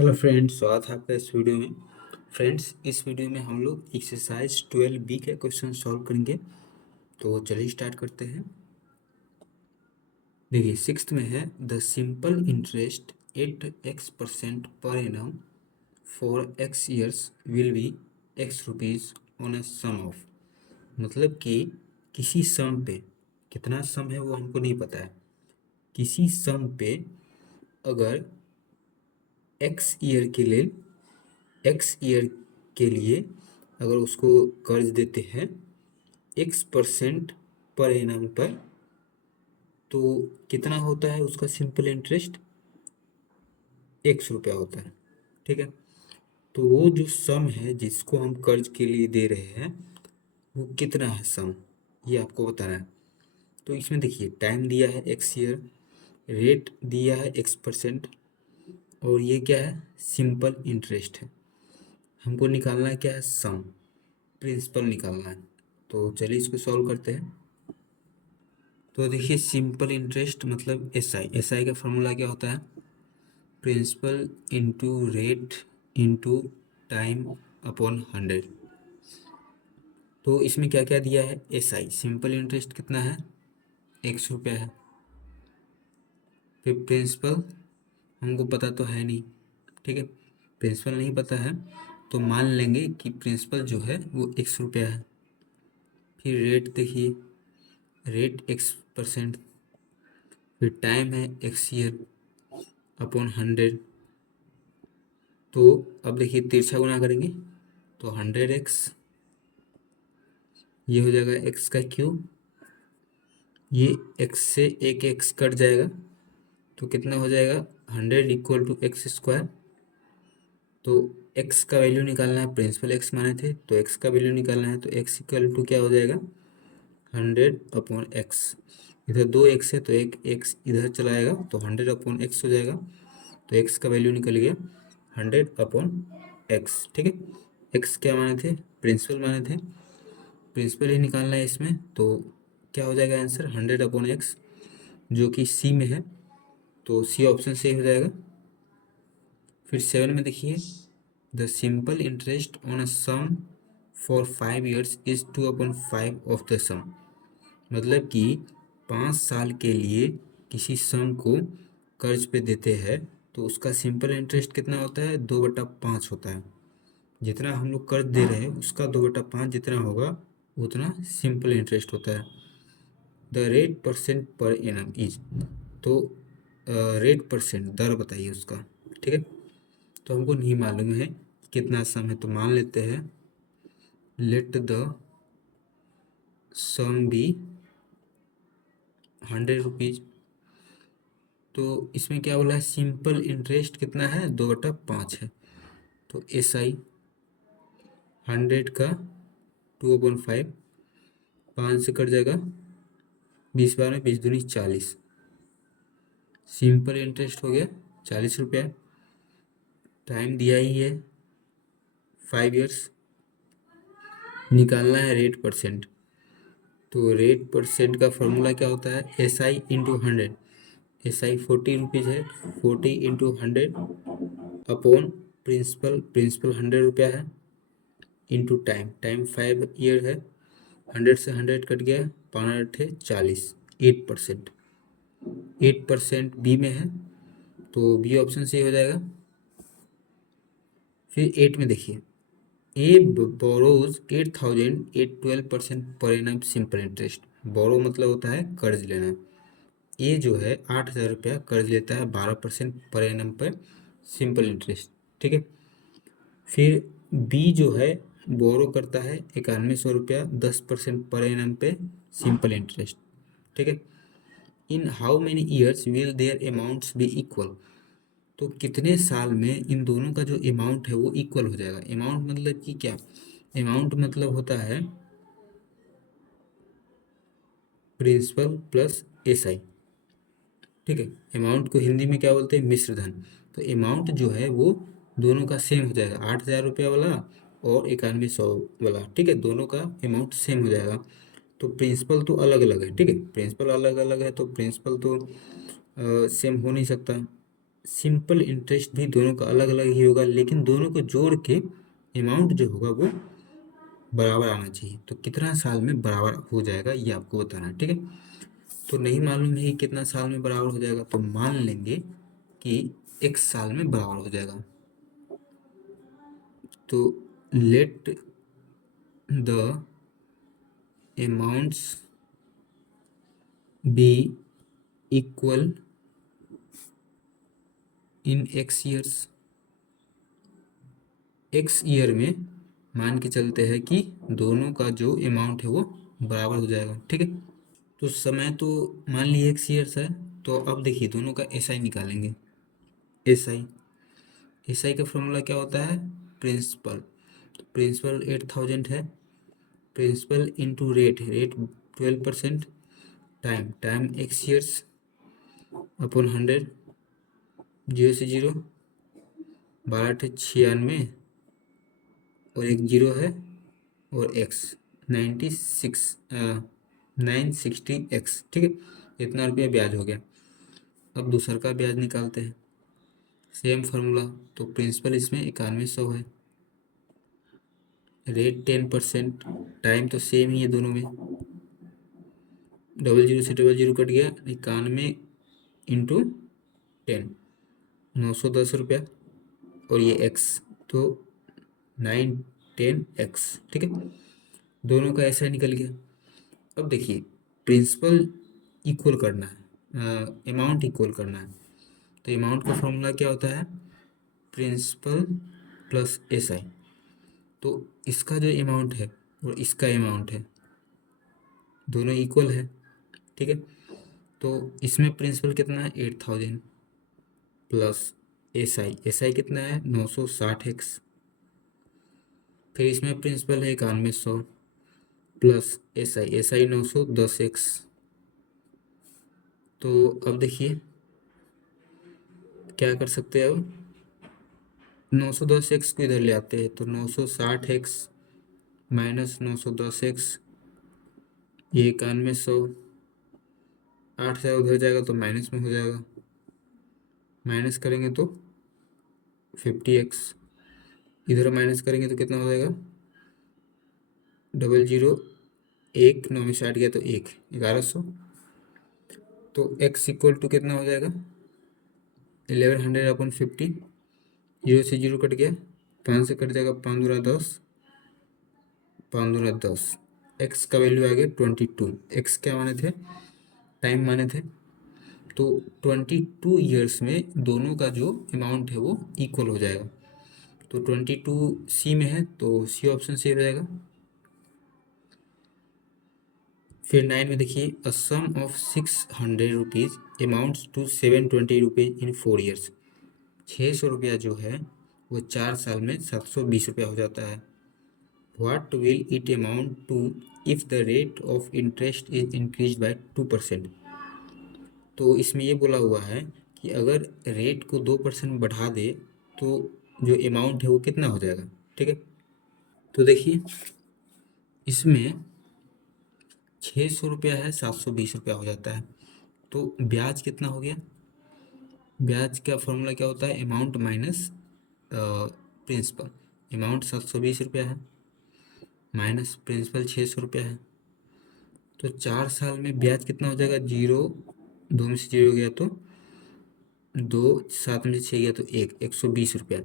Hello friends, स्वागत है आपका इस वीडियो में। फ्रेंड्स, इस वीडियो में हम लोग एक्सरसाइज 12B के क्वेश्चन सॉल्व करेंगे। तो चलिए स्टार्ट करते हैं। देखिए, सिक्स्थ में है the simple interest 8x% per annum for x years will be x rupees on a sum of. मतलब कि किसी सम पे, कितना सम है वो हमको नहीं पता है, किसी सम पे अगर एक्स ईयर के लिए अगर उसको कर्ज देते हैं x% पर एनम पर, तो कितना होता है उसका सिंपल इंटरेस्ट? ₹1 होता है। ठीक है, तो वो जो सम है जिसको हम कर्ज के लिए दे रहे हैं वो कितना है सम, ये आपको बताना है। तो इसमें देखिए, टाइम दिया है x ईयर, रेट दिया है x%, और ये क्या है? सिंपल इंटरेस्ट है। हमको निकालना है क्या है? सम, प्रिंसिपल निकालना है। तो चलिए इसको सॉल्व करते हैं। तो देखिए, सिंपल इंटरेस्ट मतलब एसआई का फॉर्मूला क्या होता है? Principal into rate into time upon 100। तो इसमें क्या क्या दिया है? एसआई सिंपल इंटरेस्ट कितना है? ₹100 है। फिर प्रिंसिपल हमको पता तो है नहीं, ठीक है, प्रिंसिपल नहीं पता है तो मान लेंगे कि प्रिंसिपल जो है वो ₹100 है। फिर रेट देखिए, रेट x%, फिर टाइम है x ईयर अपॉन 100। तो अब देखिए, तिरछा गुना करेंगे तो 100x, ये हो जाएगा x का क्यूब, ये x से एक x कट जाएगा तो कितना हो जाएगा? 100 इक्वल टू x²। तो x का वैल्यू निकालना है, प्रिंसिपल x माने थे तो x का वैल्यू निकालना है, तो x इक्वल टू क्या हो जाएगा? 100/x। इधर 2x है तो एक x इधर चलाएगा तो 100/x हो जाएगा। तो x का वैल्यू निकल गया 100/x। ठीक है, x क्या माने थे? प्रिंसिपल माने थे, प्रिंसिपल ही निकालना है इसमें। तो क्या हो जाएगा आंसर? 100/x, जो कि सी में है, तो सी ऑप्शन सही हो जाएगा। फिर 7 में देखिए, the simple interest on a sum for 5 years is 2/5 of the sum. मतलब कि 5 साल के लिए किसी सम को कर्ज पे देते हैं तो उसका सिंपल इंटरेस्ट कितना होता है? 2/5 होता है। जितना हम लोग कर्ज दे रहे हैं उसका 2/5 जितना होगा उतना सिंपल इंटरेस्ट होता है। The rate percent per annum is, तो रेट परसेंट दर बताइए उसका। ठीक है, तो हमको नहीं मालूम है कितना सम है, तो मान लेते हैं let the sum be 100 rupees. तो इसमें क्या बोला है? सिंपल इंटरेस्ट कितना है? 2/5 है। तो SI 100 का 2/5, 5 से कट जाएगा, 20 बार में 20 दूनी 40। सिंपल इंटरेस्ट हो गया ₹40। टाइम दिया ही है 5 ईयर्स। निकालना है रेट परसेंट। तो रेट परसेंट का फॉर्मूला क्या होता है? SI/100। SI 40 रुपीज़ है, 40 × 100 अपॉन प्रिंसिपल ₹100 है, इंटू टाइम, टाइम 5 ईयर है, 100 से 100 कट गया, 5 × 8 = 40, 8%। 8% बी में है तो बी ऑप्शन सही हो जाएगा। फिर 8 में देखिए, ए borrows 8,000 eight 12% per annum simple interest. बोरो मतलब होता है कर्ज लेना। ए जो है ₹8,000 कर्ज लेता है 12% पर एनम पर सिंपल इंटरेस्ट। ठीक है, फिर बी जो है बोरो करता है ₹9100 10% पर एनम पे सिंपल इंटरेस्ट। ठीक है, in how many years will their amounts be equal. तो कितने साल में इन दोनों का जो अमाउंट है वो इक्वल हो जाएगा। अमाउंट मतलब कि क्या? अमाउंट मतलब होता है प्रिंसिपल प्लस SI। ठीक है, अमाउंट को हिंदी में क्या बोलते हैं? मिश्र धन। तो अमाउंट जो है वो दोनों का सेम हो जाएगा, ₹8,000 वाला और 9100 वाला। ठीक है, दोनों का अमाउंट सेम हो जाएगा। तो प्रिंसिपल तो अलग अलग है। ठीक है, प्रिंसिपल अलग अलग है तो प्रिंसिपल तो सेम हो नहीं सकता। सिंपल इंटरेस्ट भी दोनों का अलग अलग ही होगा, लेकिन दोनों को जोड़ के अमाउंट जो होगा वो बराबर आना चाहिए। तो कितना साल में बराबर हो जाएगा ये आपको बताना है, ठीक है। तो नहीं मालूम है कि कितना साल में बराबर हो जाएगा, तो मान लेंगे कि x साल में बराबर हो जाएगा। तो let the amounts be equal in x years. x year में मान के चलते हैं कि दोनों का जो अमाउंट है वो बराबर हो जाएगा, ठीक है। तो समय तो मान लीजिए x ईयर्स है, तो अब देखिए दोनों का SI निकालेंगे। SI का फॉर्मूला क्या होता है? प्रिंसिपल। प्रिंसिपल 8000 है, principal into rate, rate 12%, time x years upon 100, 0 से 0, 12×96 और एक जीरो है, और x 960x, ठीक है। इतना रुपया ब्याज हो गया। अब दूसर का ब्याज निकालते हैं, सेम फार्मूला। तो प्रिंसिपल इसमें 9100 है, रेट 10%, टाइम तो सेम ही है दोनों में, 00 से 00 कट गया, 91 इंटू 10, 910 रुपया, और ये x, तो 910x, ठीक है। दोनों का ऐसा निकल गया। अब देखिए प्रिंसिपल इक्वल करना है, अमाउंट इक्वल करना है। तो अमाउंट का फॉर्मूला क्या होता है? Principal plus SI। तो इसका जो अमाउंट है और इसका अमाउंट है दोनों इक्वल है, ठीक है। तो इसमें प्रिंसिपल कितना है? 8000 प्लस SI कितना है? 960x। फिर इसमें प्रिंसिपल है 9100 प्लस SI 910x। तो अब देखिए क्या कर सकते हैं, अब 910x को इधर ले आते हैं, तो 960x माइनस 910x, ये 9100, 8 से उधर जाएगा तो माइनस में हो जाएगा, माइनस करेंगे तो 50x, इधर माइनस करेंगे तो कितना हो जाएगा? 00, एक 9 में से 8 गया तो 1100। तो x इक्वल टू कितना हो जाएगा? 1100/50, 0 से 0 कट गया, 5 से कट जाएगा, 5 दूना 10, 5 दूना 10, x का वैल्यू आ गया 22। x क्या माने थे? टाइम माने थे। तो 22 ईयर्स में दोनों का जो अमाउंट है वो इक्वल हो जाएगा। तो 22 सी में है, तो सी ऑप्शन सही हो जाएगा। फिर 9 में देखिए, a sum of 600 rupees amounts to 720 rupees in 4 years. 600 रुपया जो है वो 4 साल में 720 रुपया हो जाता है। What will it amount to if the rate of interest is increase by 2%। तो इसमें ये बोला हुआ है कि अगर रेट को 2% बढ़ा दे तो जो अमाउंट है वो कितना हो जाएगा, ठीक है। तो देखिए इसमें 600 रुपया है, 720 रुपया हो जाता है, तो ब्याज कितना हो गया? ब्याज का फॉर्मूला क्या होता है? Amount minus principal. अमाउंट 720 रुपया है, माइनस प्रिंसिपल 600 रुपया है, तो 4 साल में ब्याज कितना हो जाएगा? 0, 2 में से 0 गया तो 2, 7 में से 6 गया तो 120 रुपया।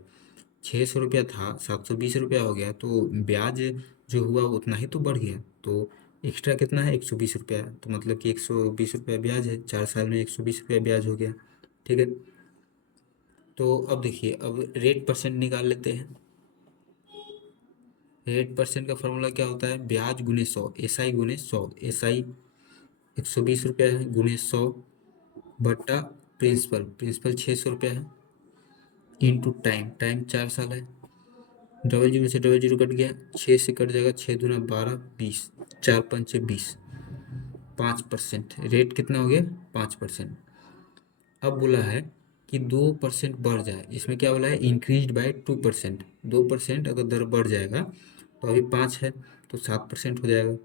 600 रुपया था, 720 रुपया हो गया, तो ब्याज जो हुआ उतना ही तो बढ़ गया। तो एक्स्ट्रा कितना है? 120 रुपया, तो मतलब कि 120 रुपया ब्याज है, 4 साल में 120 रुपया ब्याज हो गया, ठीक है। तो अब देखिए, अब रेट परसेंट निकाल लेते हैं। रेट परसेंट का फॉर्मूला क्या होता है? ब्याज गुने 100, SI गुने 100। SI 120 रुपया है, गुने 100 बट्टा प्रिंसिपल 600 रुपया है, इंटू टाइम 4 साल है, 00 से 00 कट गया, 6 से कट जाएगा, 6 दूना 12, 20, 4 पंचे 20, 5%। रेट कितना हो गया? 5%। अब बोला है कि 2% बढ़ जाए, इसमें क्या बोला है? Increase by 2%। 2% अगर दर बढ़ जाएगा तो अभी 5 है तो 7% हो जाएगा,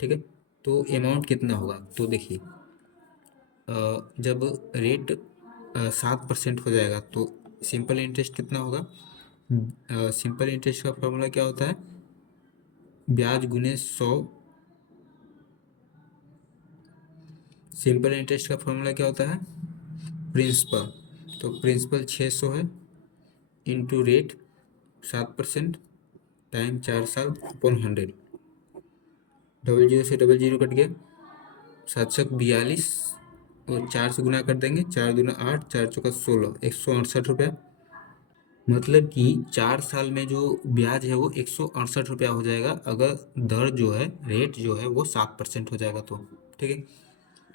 ठीक है। तो अमाउंट कितना होगा? तो देखिए जब रेट 7% हो जाएगा। तो सिंपल इंटरेस्ट कितना होगा? सिंपल इंटरेस्ट का फॉर्मूला क्या होता है? ब्याज गुने 100। सिंपल इंटरेस्ट का फॉर्मूला क्या होता है? प्रिंसिपल। तो प्रिंसिपल 600 है, इंटू रेट 7%, टाइम 4 साल अपॉन 100। डबल जीरो से डबल जीरो कट गया, 742, और 4 से गुना कर देंगे, 4 दूना 8, 4 चौका 16, 168 रुपया। मतलब कि 4 साल में जो ब्याज है वो 168 रुपया हो जाएगा, अगर दर जो है, रेट जो है वो 7% हो जाएगा तो। ठीक है,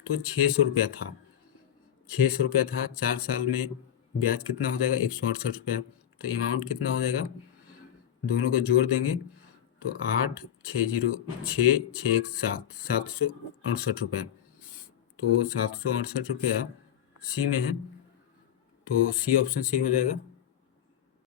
तो 600 रुपया था, 600 रुपया था, 4 साल में ब्याज कितना हो जाएगा? 168 रुपया। तो अमाउंट कितना हो जाएगा? दोनों को जोड़ देंगे तो 8, 6, 0, 6, 6, 1, 7, 768 रुपया। तो 768 रुपया सी में है, तो सी ऑप्शन सही हो जाएगा।